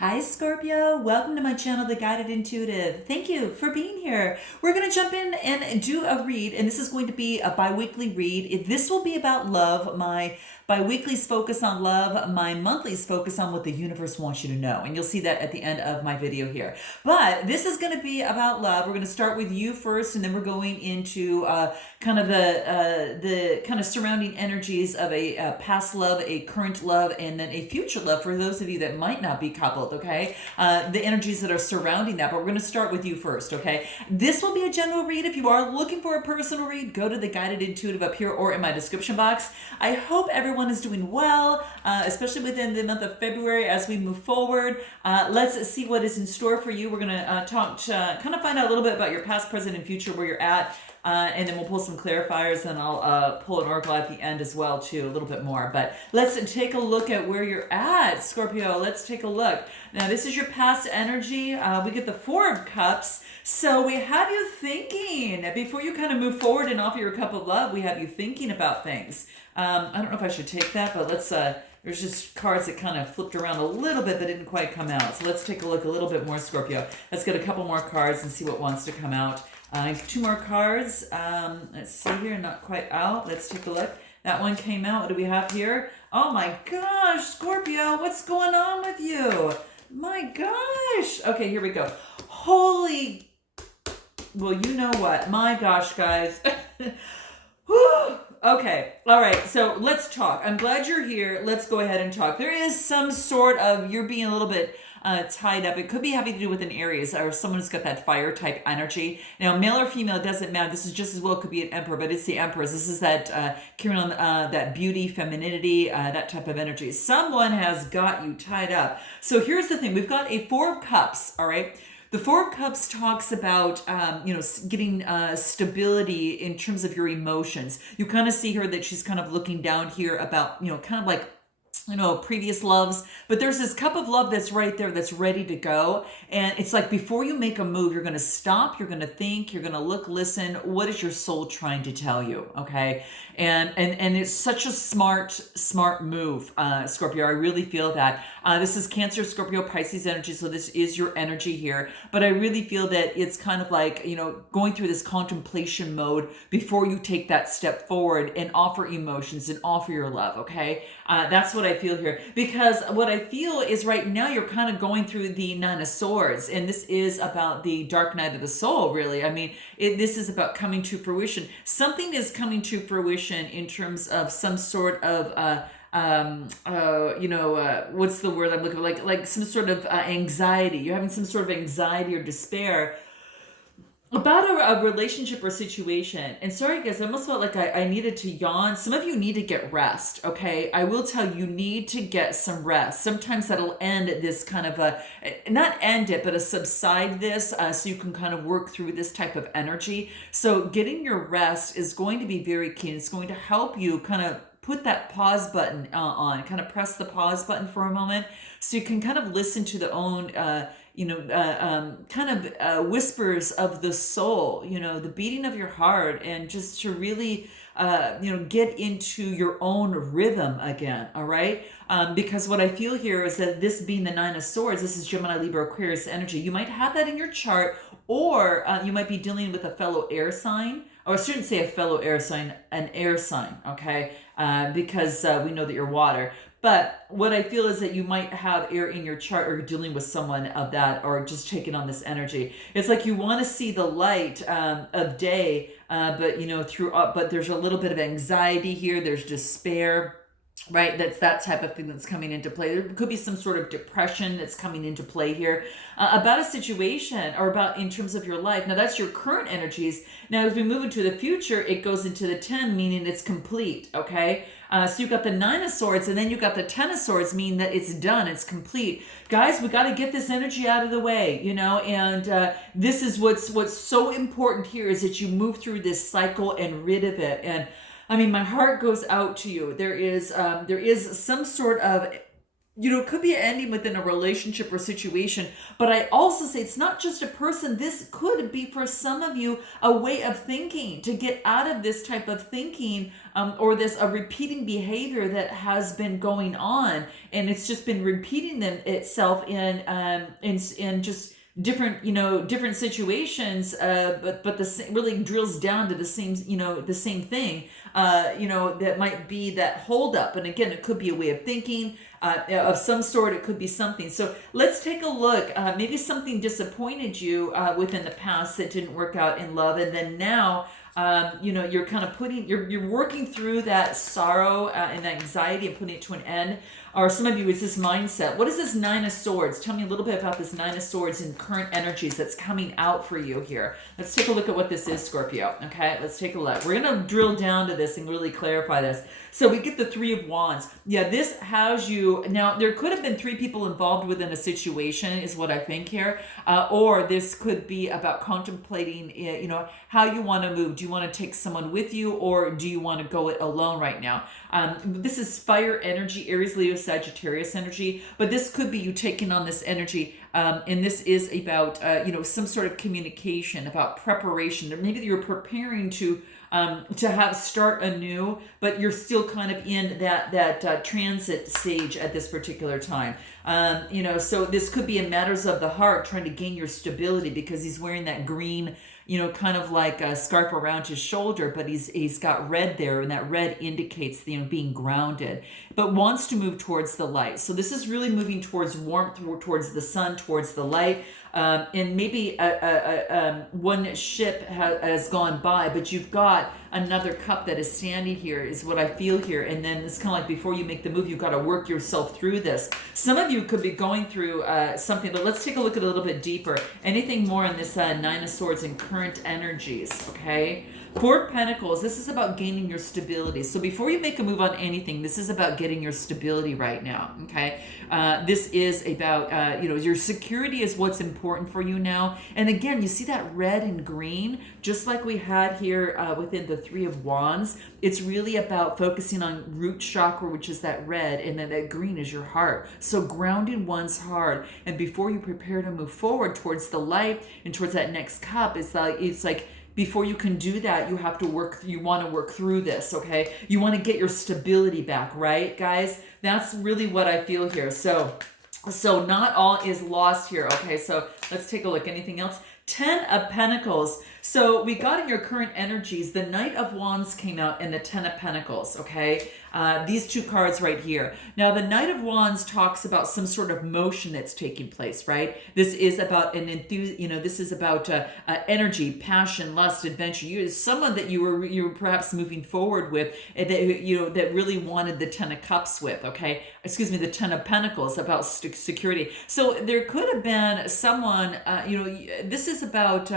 Hi, Scorpio. Welcome to my channel, The Guided Intuitive. Thank you for being here. We're going to jump in and do a read, and this is going to be a bi-weekly read. This will be about love. My bi-weekly's focus on love, my monthly's focus on what the universe wants you to know, and you'll see that at the end of my video here. But this is going to be about love. We're going to start with you first, and then we're going into kind of the kind of surrounding energies of a past love, a current love, and then a future love for those of you that might not be coupled. Okay, the energies that are surrounding that, but we're going to start with you first. Okay, this will be a general read. If you are looking for a personal read, go to the Guided Intuitive up here or in my description box. I hope everyone is doing well, especially within the month of February as we move forward. Let's see what is in store for you. We're going to kind of find out a little bit about your past, present, and future, where you're at. And then we'll pull some clarifiers, and I'll pull an oracle at the end as well too, a little bit more. But let's take a look at where you're at, Scorpio. Let's take a look. Now, this is your past energy. We get the Four of Cups. So we have you thinking. Before you kind of move forward and offer your cup of love, we have you thinking about things. I don't know if I should take that, but let's... There's just cards that kind of flipped around a little bit but didn't quite come out. So let's take a look a little bit more, Scorpio. Let's get a couple more cards and see what wants to come out. Two more cards. Let's see here, not quite out. Let's take a look. That one came out. What do we have here? Oh my gosh, Scorpio, what's going on with you? My gosh. Okay, here we go. Holy, well, you know what? My gosh, guys. Okay, all right, so let's talk. I'm glad you're here. Let's go ahead and talk. There is some sort of, you're being a little bit tied up. It could be having to do with an Aries or someone who's got that fire type energy. Now, male or female, it doesn't matter. This is just as well could be an emperor, but it's the empress. This is that carrying on that beauty, femininity, that type of energy. Someone has got you tied up. So here's the thing. We've got a Four of Cups, all right? The Four of Cups talks about, getting stability in terms of your emotions. You kind of see her that she's kind of looking down here about, kind of like, previous loves, but there's this cup of love that's right there that's ready to go. And it's like before you make a move, you're going to stop, you're going to think, you're going to look, listen, what is your soul trying to tell you? Okay. And it's such a smart move, Scorpio. I really feel that. This is Cancer, Scorpio, Pisces energy. So this is your energy here, but I really feel that it's kind of like, going through this contemplation mode before you take that step forward and offer emotions and offer your love. Okay. That's what I feel here, because what I feel is right now you're kind of going through the Nine of Swords, and this is about the dark night of the soul, really. I mean, this is about coming to fruition. Something is coming to fruition in terms of some sort of what's the word I'm looking for? Like some sort of anxiety. You're having some sort of anxiety or despair about a relationship or situation. And sorry guys, I almost felt like I needed to yawn. Some of you need to get rest, okay? I will tell you need to get some rest. Sometimes that'll end this kind of not end it, but a subside this, so you can kind of work through this type of energy. So getting your rest is going to be very key. It's going to help you kind of put that pause button on, kind of press the pause button for a moment so you can kind of listen to the own, whispers of the soul, the beating of your heart, and just to really, get into your own rhythm again. All right. Because what I feel here is that this being the Nine of Swords, this is Gemini, Libra, Aquarius energy. You might have that in your chart, or you might be dealing with a fellow air sign, or I shouldn't say a fellow air sign, an air sign. Okay. Because we know that you're water. But what I feel is that you might have air in your chart, or you're dealing with someone of that, or just taking on this energy. It's like you want to see the light of day, but but there's a little bit of anxiety here. There's despair. Right, that's that type of thing that's coming into play. There could be some sort of depression that's coming into play here about a situation, or about in terms of your life. Now that's your current energies. Now as we move into the future, it goes into the 10, meaning it's complete. Okay, so you've got the Nine of Swords, and then you've got the 10 of Swords, meaning that it's done, it's complete. Guys, we got to get this energy out of the way, and this is what's so important here, is that you move through this cycle and rid of it. And I mean, my heart goes out to you. There is some sort of could be an ending within a relationship or situation. But I also say it's not just a person. This could be for some of you a way of thinking to get out of this type of thinking, or this a repeating behavior that has been going on, and it's just been repeating itself in just different situations, but really drills down to the same thing, that might be that hold up. And again, it could be a way of thinking, of some sort. It could be something. So let's take a look. Maybe something disappointed you within the past that didn't work out in love, and then now you're kind of you're working through that sorrow and anxiety and putting it to an end. Or some of you, it's this mindset. What is this Nine of Swords? Tell me a little bit about this Nine of Swords and current energies that's coming out for you here. Let's take a look at what this is, Scorpio. Okay, let's take a look. We're going to drill down to this and really clarify this. So we get the Three of Wands. Yeah, this has you. Now, there could have been three people involved within a situation, is what I think here. Or this could be about contemplating, how you want to move. Do you want to take someone with you, or do you want to go it alone right now? This is fire energy, Aries, Leo, Sagittarius energy, but this could be you taking on this energy, and this is about some sort of communication, about preparation, or maybe you're preparing to start anew, but you're still kind of in that transit stage at this particular time. So this could be in matters of the heart, trying to gain your stability, because he's wearing that green, kind of like a scarf around his shoulder, but he's got red there, and that red indicates being grounded, but wants to move towards the light. So this is really moving towards warmth, towards the sun, towards the light. And maybe one ship has gone by, but you've got another cup that is standing here, is what I feel here. And then it's kind of like, before you make the move, you've got to work yourself through this. Some of you could be going through something, but let's take a look at it a little bit deeper. Anything more on this Nine of Swords and current energies, okay? Four of Pentacles, this is about gaining your stability. So before you make a move on anything, this is about getting your stability right now, okay? This is about, your security is what's important for you now. And again, you see that red and green, just like we had here within the Three of Wands. It's really about focusing on root chakra, which is that red, and then that green is your heart. So grounding one's heart. And before you prepare to move forward towards the light and towards that next cup, it's like, before you can do that, you want to work through this, okay? You want to get your stability back, right, guys? That's really what I feel here. So not all is lost here, okay? So let's take a look. Anything else? 10 of Pentacles. So we got in your current energies, the Knight of Wands came out and the 10 of Pentacles, okay? These two cards right here. Now, the Knight of Wands talks about some sort of motion that's taking place, right? This is about this is about energy, passion, lust, adventure. Someone that you were perhaps moving forward with, that really wanted the 10 of Cups with, okay? Excuse me, the 10 of Pentacles, about security. So there could have been someone, this is about,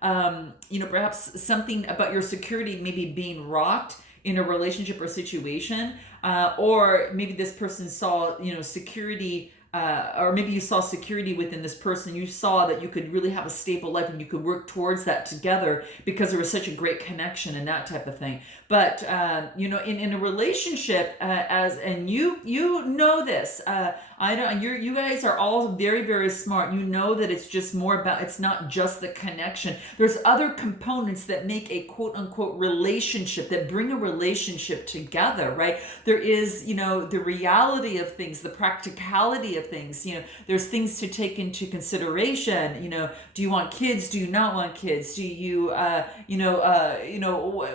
perhaps something about your security maybe being rocked in a relationship or situation, or maybe this person saw, security, or maybe you saw security within this person. You saw that you could really have a stable life and you could work towards that together because there was such a great connection and that type of thing. But, in a relationship, you know this, you guys are all very, very smart. You know that it's just more about, it's not just the connection. There's other components that make a quote unquote relationship, that bring a relationship together, right? There is, the reality of things, the practicality of things. There's things to take into consideration. Do you want kids? Do you not want kids? Do you,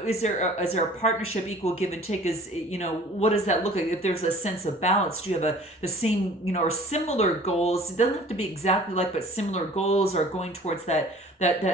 is there a partnership, equal give and take? What does that look like? If there's a sense of balance, do you have the same, or similar goals? It doesn't have to be exactly like, but similar goals are going towards that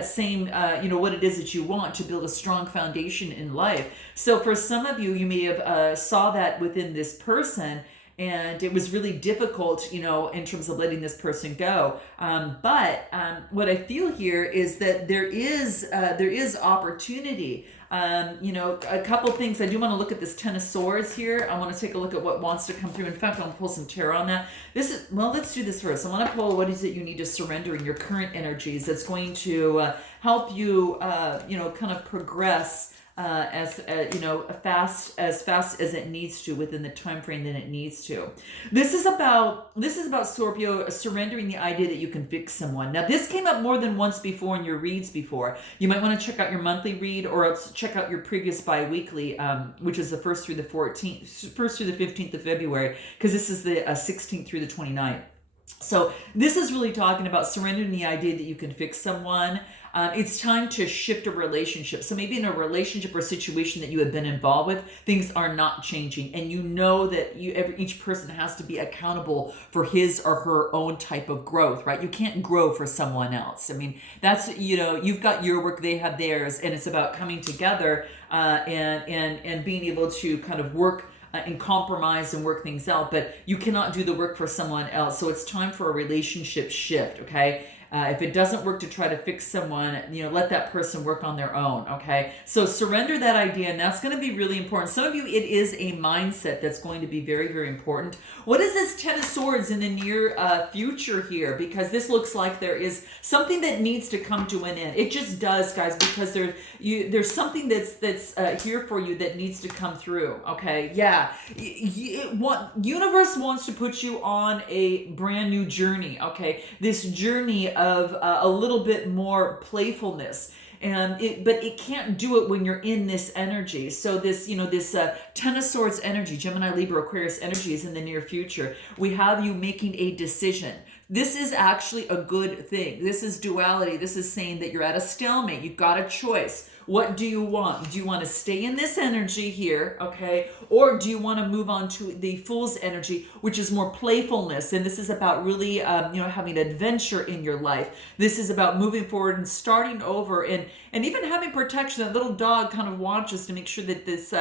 same, what it is that you want to build a strong foundation in life. So for some of you, you may have saw that within this person, and it was really difficult, in terms of letting this person go. But what I feel here is that there is opportunity. A couple things. I do want to look at this 10 of Swords here. I want to take a look at what wants to come through. In fact, I'm going to pull some tarot on that. Let's do this first. I want to pull what is it you need to surrender in your current energies that's going to help you, kind of progress as fast as it needs to within the time frame that it needs to. This is about Scorpio surrendering the idea that you can fix someone. Now, this came up more than once before in your reads before. You might want to check out your monthly read, or else check out your previous bi-weekly, which is the 1st through the 15th of February, because this is the 16th through the 29th. So this is really talking about surrendering the idea that you can fix someone. It's time to shift a relationship. So maybe in a relationship or situation that you have been involved with, things are not changing, and you know that each person has to be accountable for his or her own type of growth, right? You can't grow for someone else. I mean, that's, you've got your work, they have theirs, and it's about coming together and being able to kind of work and compromise and work things out, but you cannot do the work for someone else. So it's time for a relationship shift, okay? If it doesn't work to try to fix someone, let that person work on their own, okay? So surrender that idea, and that's going to be really important. Some of you, it is a mindset that's going to be very, very important. What is this Ten of Swords in the near future here? Because this looks like there is something that needs to come to an end. It just does, guys, because there's something that's here for you that needs to come through, okay? Yeah. Universe wants to put you on a brand new journey, okay? This journey of a little bit more playfulness, but it can't do it when you're in this energy. So this Ten of Swords energy, Gemini, Libra, Aquarius energy is in the near future. We have you making a decision. This is actually a good thing. This is duality. This is saying that you're at a stalemate. You've got a choice. What do you want? Do you want to stay in this energy here, okay? Or do you want to move on to the Fool's energy, which is more playfulness? And this is about really, having adventure in your life. This is about moving forward and starting over, and even having protection. That little dog kind of watches to make sure that this,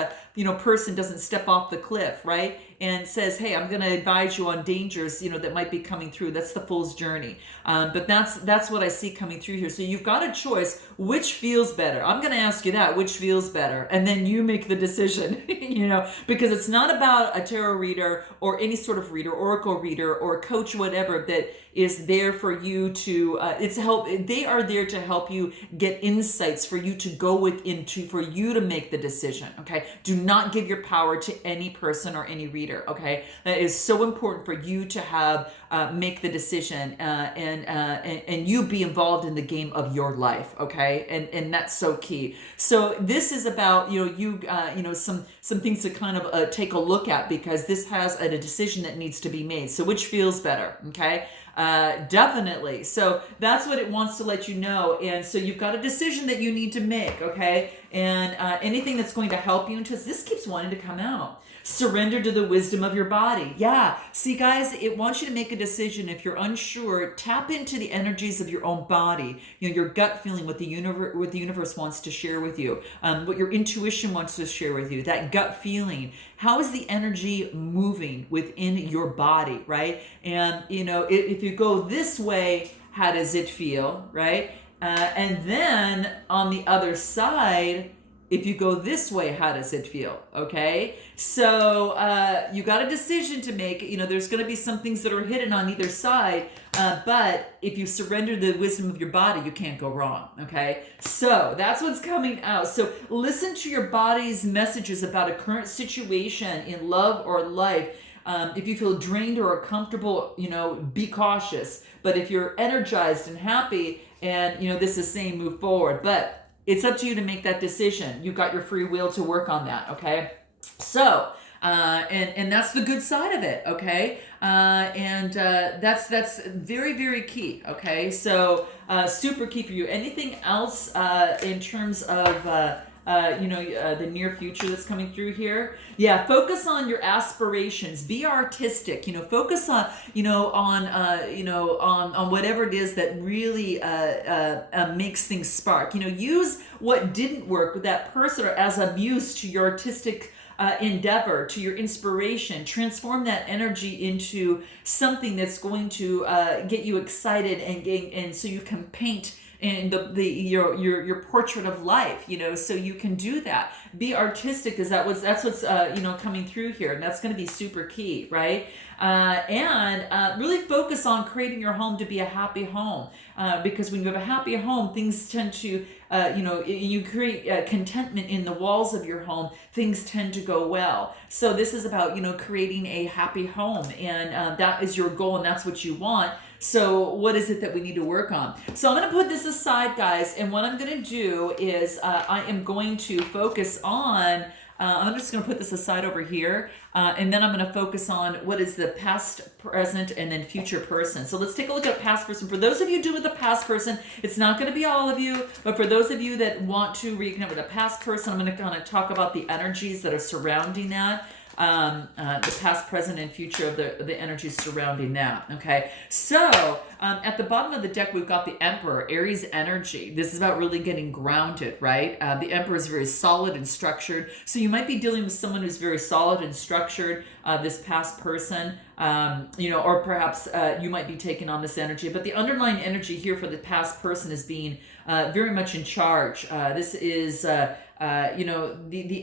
person doesn't step off the cliff, right? And says, hey, I'm going to advise you on dangers, that might be coming through. That's the Fool's journey. But that's what I see coming through here. So you've got a choice. Which feels better? I'm going to ask you that. Which feels better? And then you make the decision, because it's not about a tarot reader or any sort of reader, oracle reader or coach, whatever, that is there for you to, they are there to help you get insights for you to go for you to make the decision, okay? Do not give your power to any person or any reader, okay? That is so important for you to have, make the decision, and you be involved in the game of your life, okay? And that's so key. So this is about, some things to kind of take a look at, because this has a decision that needs to be made. So which feels better, okay? Definitely. So that's what it wants to let you know. And so you've got a decision that you need to make, okay? And anything that's going to help you into this keeps wanting to come out. Surrender to the wisdom of your body. Yeah. See, guys, it wants you to make a decision. If you're unsure, tap into the energies of your own body. Your gut feeling, what the universe wants to share with you, what your intuition wants to share with you. That gut feeling. How is the energy moving within your body, right? And if you go this way, how does it feel, right? And then on the other side, if you go this way, how does it feel? Okay. So you got a decision to make. There's going to be some things that are hidden on either side. But if you surrender the wisdom of your body, you can't go wrong. Okay. So that's what's coming out. So listen to your body's messages about a current situation in love or life. If you feel drained or uncomfortable, be cautious. But if you're energized and happy, and this is saying move forward, but it's up to you to make that decision. You've got your free will to work on that, okay? So, and that's the good side of it, okay? That's very, very key, okay? So, super key for you. Anything else in terms of the near future that's coming through here? Yeah, focus on your aspirations. Be artistic. Focus on on whatever it is that really makes things spark. Use what didn't work with that person as a muse to your artistic endeavor, to your inspiration. Transform that energy into something that's going to get you excited and so you can paint and your portrait of life, so you can do that. Be artistic, is that's what's coming through here, and that's going to be super key, right? And really focus on creating your home to be a happy home, because when you have a happy home, things tend to you create contentment in the walls of your home, things tend to go well. So this is about creating a happy home, and that is your goal, and that's what you want. So what is it that we need to work on? So I'm going to put this aside, guys, and what I'm going to do is I am going to focus on I'm just going to put this aside over here, and then I'm going to focus on what is the past, present, and then future person. So let's take a look at past person. For those of you doing the past person, it's not going to be all of you, but for those of you that want to reconnect with a past person, I'm going to kind of talk about the energies that are surrounding that. The past, present, and future of the energies surrounding that. Okay, so at the bottom of the deck, we've got the Emperor, Aries energy. This is about really getting grounded, right? The Emperor is very solid and structured. So you might be dealing with someone who's very solid and structured, this past person, or perhaps you might be taking on this energy. But the underlying energy here for the past person is being very much in charge. This is the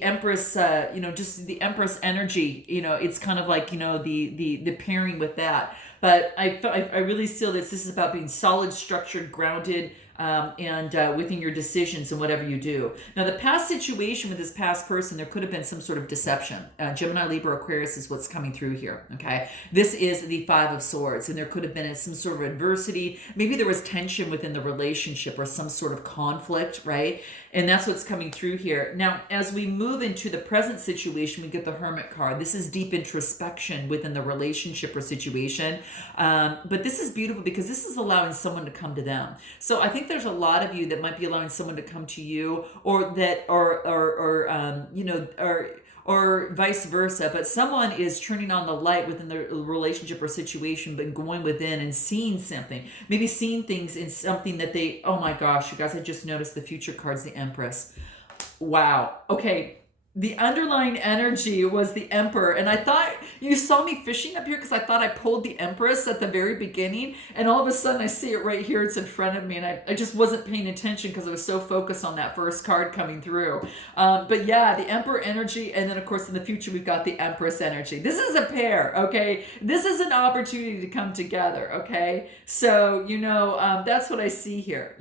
Empress, just the Empress energy, it's kind of like, the pairing with that. But I really feel this is about being solid, structured, grounded, and within your decisions and whatever you do. Now, the past situation with this past person, there could have been some sort of deception. Gemini, Libra, Aquarius is what's coming through here, okay? This is the Five of Swords, and there could have been some sort of adversity. Maybe there was tension within the relationship or some sort of conflict, right? And that's what's coming through here. Now, as we move into the present situation, we get the Hermit card. This is deep introspection within the relationship or situation. But this is beautiful because this is allowing someone to come to them. So I think there's a lot of you that might be allowing someone to come to you, or that, or vice versa, but someone is turning on the light within the relationship or situation, but going within and seeing something, maybe seeing things in something that they, oh my gosh, you guys, I just noticed the future card's the Empress. Wow. Okay. The underlying energy was the Emperor, and I thought you saw me fishing up here because I thought I pulled the Empress at the very beginning, and all of a sudden I see it right here, it's in front of me, and I just wasn't paying attention because I was so focused on that first card coming through. But yeah, the Emperor energy, and then of course in the future we've got the Empress energy. This is a pair, okay? This is an opportunity to come together, okay? So, that's what I see here,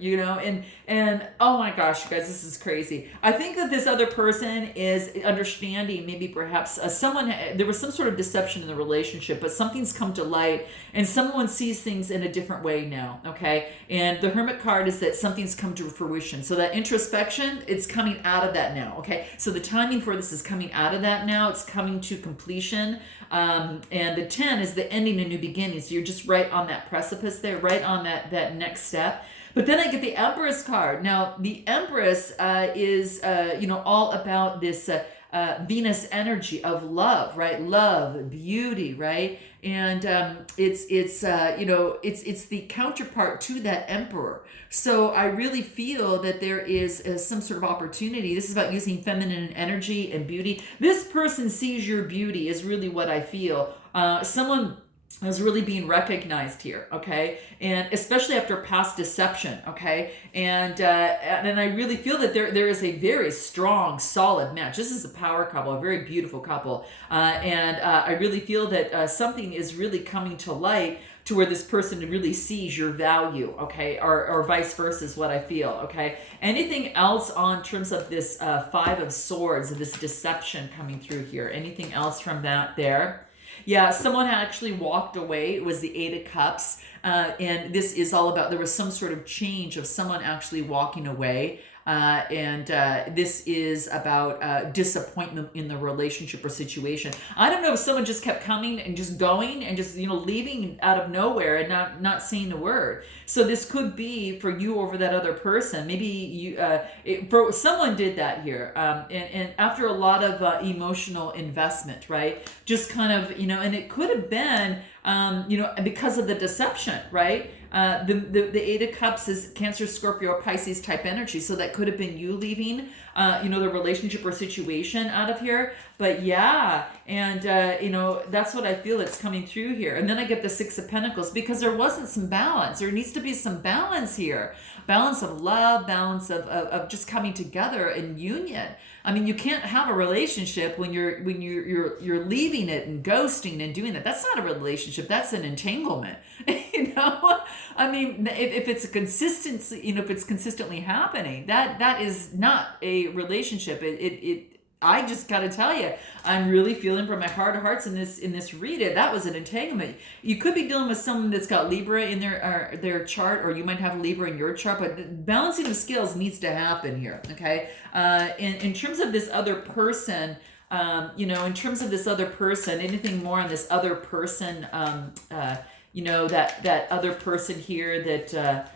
and oh my gosh, you guys, this is crazy. I think that this other person is understanding, maybe perhaps there was some sort of deception in the relationship, but something's come to light and someone sees things in a different way now, okay? And the Hermit card is that something's come to fruition. So that introspection, it's coming out of that now, okay? So the timing for this is coming out of that now. It's coming to completion. And the 10 is the ending and new beginning. So you're just right on that precipice there, right on that next step. But then I get the Empress card. Now, the Empress is, all about this Venus energy of love, right? Love, beauty, right? And it's the counterpart to that Emperor. So I really feel that there is some sort of opportunity. This is about using feminine energy and beauty. This person sees your beauty is really what I feel. Someone is really being recognized here, okay? And especially after past deception, okay? And I really feel that there is a very strong, solid match. This is a power couple, a very beautiful couple. And I really feel that something is really coming to light to where this person really sees your value, okay? Or vice versa is what I feel, okay? Anything else on terms of this Five of Swords, this deception coming through here? Anything else from that there? Yeah, someone actually walked away. It was the Eight of Cups. And this is all about, there was some sort of change of someone actually walking away. This is about disappointment in the relationship or situation. I don't know if someone just kept coming and just going and just, leaving out of nowhere and not saying a word. So this could be for you over that other person. Maybe for someone did that here. And after a lot of emotional investment, right? Just kind of, and it could have been, because of the deception, right? The Eight of Cups is Cancer, Scorpio, or Pisces type energy. So that could have been you leaving, the relationship or situation out of here. But yeah, and that's what I feel it's coming through here. And then I get the Six of Pentacles because there wasn't some balance. There needs to be some balance here. Balance of love, balance of just coming together in union. I mean, you can't have a relationship when you're leaving it and ghosting and doing that. That's not a relationship. That's an entanglement. I mean, if it's a consistency, if it's consistently happening, that is not a relationship. I just got to tell you, I'm really feeling from my heart of hearts in this read it. That was an entanglement. You could be dealing with someone that's got Libra in their chart, or you might have Libra in your chart. But balancing the scales needs to happen here. Okay. In terms of this other person, in terms of this other person, anything more on this other person, that other person here that.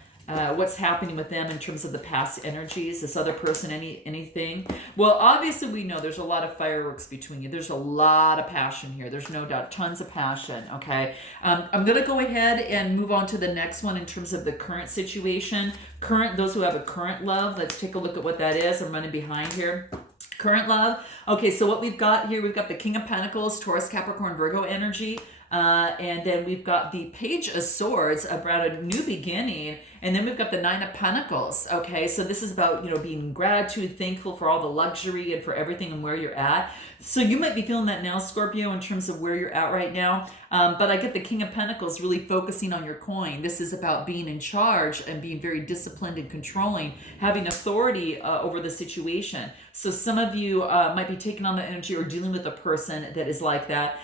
What's happening with them in terms of the past energies, this other person, anything. Well, obviously we know there's a lot of fireworks between you. There's a lot of passion here. There's no doubt, tons of passion. Okay. I'm going to go ahead and move on to the next one in terms of the current situation. Those who have a current love, let's take a look at what that is. I'm running behind here. Current love. Okay. So what we've got here, we've got the King of Pentacles, Taurus, Capricorn, Virgo energy. And then we've got the Page of Swords about a new beginning. And then we've got the Nine of Pentacles. Okay, so this is about, being gratitude, thankful for all the luxury and for everything and where you're at. So you might be feeling that now, Scorpio, in terms of where you're at right now. But I get the King of Pentacles really focusing on your coin. This is about being in charge and being very disciplined and controlling, having authority over the situation. So some of you might be taking on the energy or dealing with a person that is like that.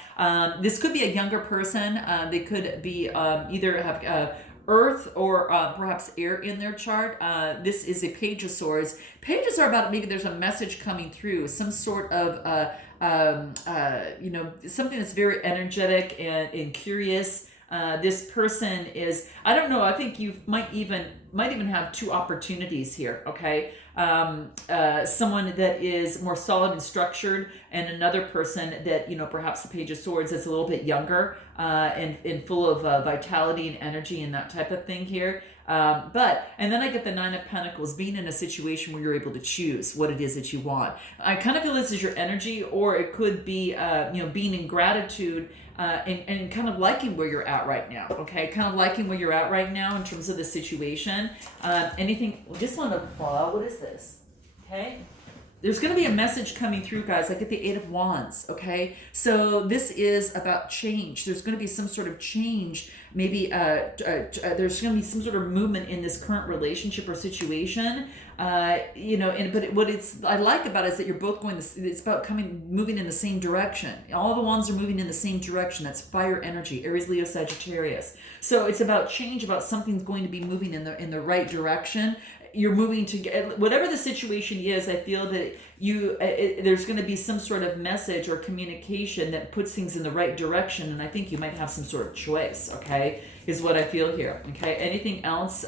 This could be a younger person. They could be either have Earth or perhaps air in their chart. This is a Page of Swords. Pages are about maybe there's a message coming through, some sort of something that's very energetic and curious. This person is, I don't know, I think you might even have two opportunities here. Okay. Someone that is more solid and structured, and another person that, perhaps the Page of Swords is a little bit younger, and full of vitality and energy and that type of thing here. And then I get the Nine of Pentacles, being in a situation where you're able to choose what it is that you want. I kind of feel this is your energy, or it could be, being in gratitude, and kind of liking where you're at right now. Okay. Kind of liking where you're at right now in terms of the situation. Anything, this one, what is this? Okay. There's going to be a message coming through, guys. I get the Eight of Wands. Okay. So this is about change. There's going to be some sort of change. Maybe there's going to be some sort of movement in this current relationship or situation. But what I like about it is that you're both going, it's about moving in the same direction. All the wands are moving in the same direction. That's fire energy, Aries, Leo, Sagittarius. So it's about change, about something's going to be moving in the right direction. You're moving to whatever the situation is. I feel that there's going to be some sort of message or communication that puts things in the right direction, and I think you might have some sort of choice. Okay, is what I feel here. Okay, anything else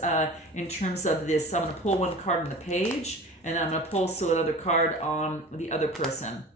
in terms of this? I'm going to pull one card on the page, and I'm going to pull another card on the other person.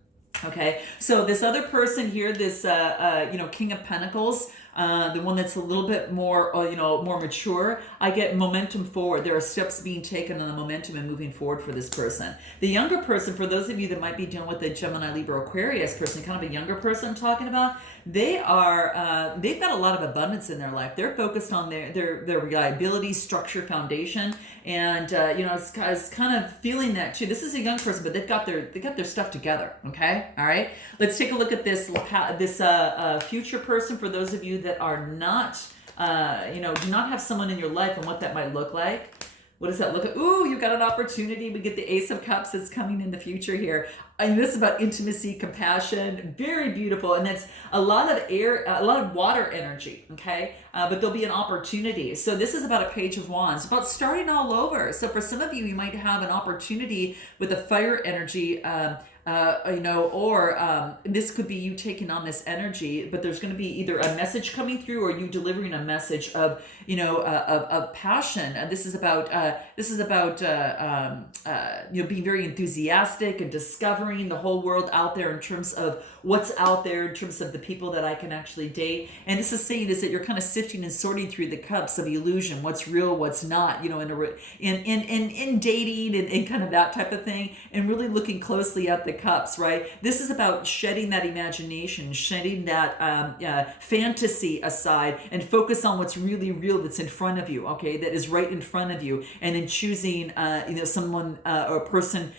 Okay, so this other person here, this King of Pentacles, the one that's a little bit more more mature, I get momentum forward. There are steps being taken on the momentum and moving forward for this person. The younger person, for those of you that might be dealing with a Gemini, Libra, Aquarius person, kind of a younger person I'm talking about, they've got a lot of abundance in their life. They're focused on their reliability, structure, foundation, and I was kind of feeling that too. This is a young person, but they've got their stuff together. Okay, all right. Let's take a look at this future person. For those of you that are not, do not have someone in your life, and what that might look like. What does that look like? Ooh, you got an opportunity. We get the Ace of Cups that's coming in the future here. And this is about intimacy, compassion, very beautiful. And that's a lot of air, a lot of water energy, okay? But there'll be an opportunity. So this is about a Page of Wands, about starting all over. So for some of you, you might have an opportunity with a fire energy, or this could be you taking on this energy, but there's going to be either a message coming through or you delivering a message of, of passion. This is about being very enthusiastic and discovering the whole world out there in terms of what's out there, in terms of the people that I can actually date. And this is saying is that you're kind of sifting and sorting through the cups of illusion, what's real, what's not, in dating and kind of that type of thing, and really looking closely at the cups, right? This is about shedding that imagination, shedding that fantasy aside, and focus on what's really real that's in front of you, okay? That is right in front of you, and in choosing, someone or a person,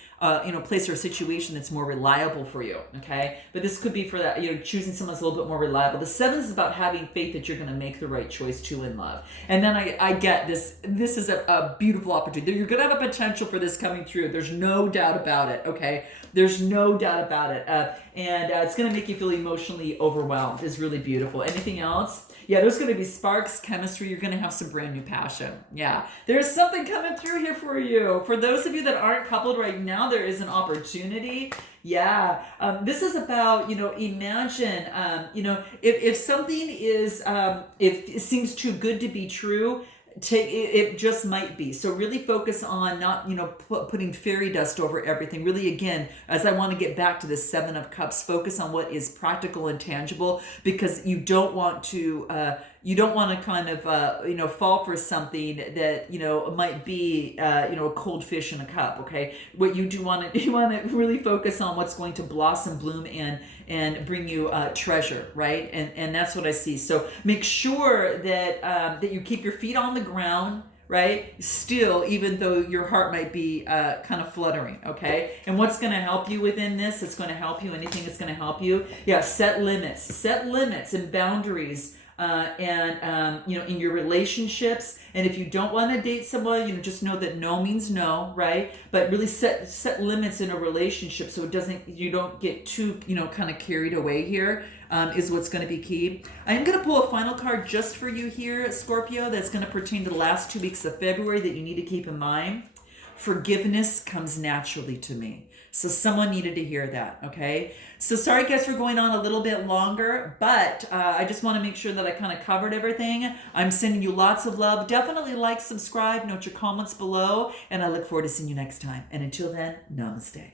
place or situation that's more reliable for you, okay? But this could be for that, choosing someone that's a little bit more reliable. The 7 is about having faith that you're going to make the right choice too in love. And then I get this. This is a beautiful opportunity. You're going to have a potential for this coming through. There's no doubt about it, okay? There's no doubt about it. And it's going to make you feel emotionally overwhelmed. It's really beautiful. Anything else? Yeah, there's going to be sparks, chemistry. You're going to have some brand new passion. Yeah, there's something coming through here for you. For those of you that aren't coupled right now, there is an opportunity. Yeah, this is about, imagine, if something is, if it seems too good to be true, it just might be. So really focus on not, putting fairy dust over everything. Really, again, as I want to get back to the 7 of Cups, focus on what is practical and tangible, because you don't want to kind of, fall for something that, might be, a cold fish in a cup. Okay. What you do want to, you want to really focus on what's going to blossom, bloom, and bring you treasure, right? And that's what I see. So make sure that that you keep your feet on the ground, right? Still, even though your heart might be kind of fluttering, okay? And what's going to help you within this? It's going to help you. Anything that's going to help you. Yeah, set limits and boundaries. In your relationships. And if you don't want to date someone, just know that no means no, right? But really set limits in a relationship so you don't get too, kind of carried away here, is what's going to be key. I'm going to pull a final card just for you here, Scorpio, that's going to pertain to the last 2 weeks of February that you need to keep in mind. Forgiveness comes naturally to me. So someone needed to hear that, okay? So sorry guys for going on a little bit longer, but I just want to make sure that I kind of covered everything. I'm sending you lots of love. Definitely like, subscribe, note your comments below, and I look forward to seeing you next time. And until then, namaste.